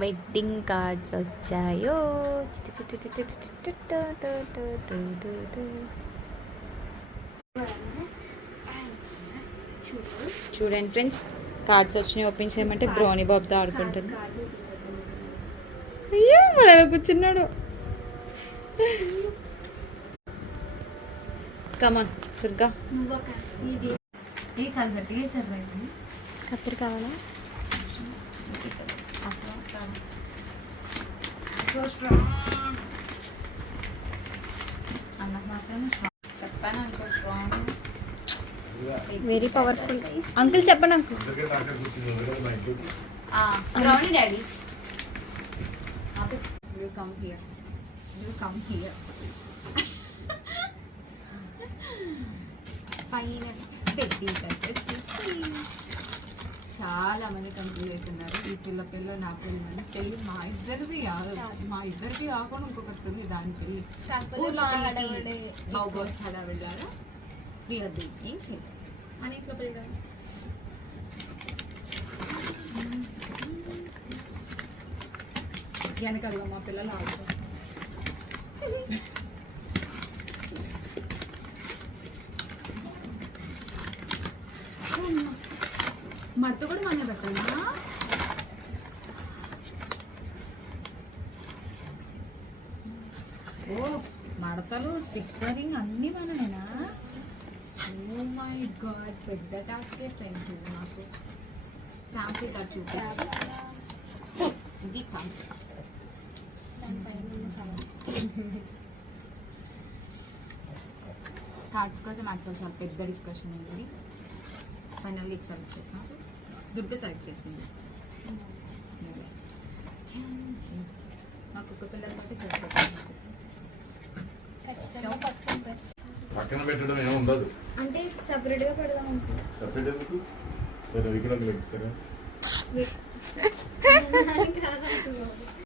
Wedding cards వచ్చాయో. చూడండి friends, cards వచ్చినాయి. ఓపెన్ చేయమంటే బ్రౌనీ బాబుతో ఆడుకుంటుంది. అయ్యో వాడు ఎలా కూర్చున్నాడు. కమాన్ దుర్గా. కత్తిరి కావాలా? Very powerful uncle. చెప్పండి uncle. Brownie daddy come here. You come here. Final wedding card వచ్చేసి చాలా మంది కంప్లీట్ అవుతున్నారు. ఈ పిల్ల నా పెళ్ళి మా ఇద్దరిది కాదు, మా ఇద్దరికి కాకుండా ఇంకొకరిది దాని పెళ్ళి. బాస్ హడా వెళ్ళారా ప్రియది ఏం చేయాలి మన ఇంట్లో పెళ్ళి. వెనకాల మా పిల్లలు ఆడుతారు. మడత కూడా మన పెట్టాలా? ఓ మడతలు స్టిక్కరింగ్ అన్నీ మననేనా? ఓ మై గాడ్, పెద్ద టాస్కే ఫ్రెండ్స్. నాకు శాంపుల్ కార్డ్ చూపించి ఇది కార్డ్స్ కోసం యాక్చువల్ చాలా పెద్ద డిస్కషన్ ఉంది. ఫైనల్లీ ఇది సెలెక్ట్ చేసాం. దుర్గా సెలెక్ట్ చేసింది. మాకు ఒక పిల్లల కోసం పక్కన పెట్టడం ఏమి ఉండదు అంటే సపరేట్గా పెడదాం అనుకుంటున్నాం. సపరేట్ ఎందుకు? ఇక్కడ లెగిస్తారా?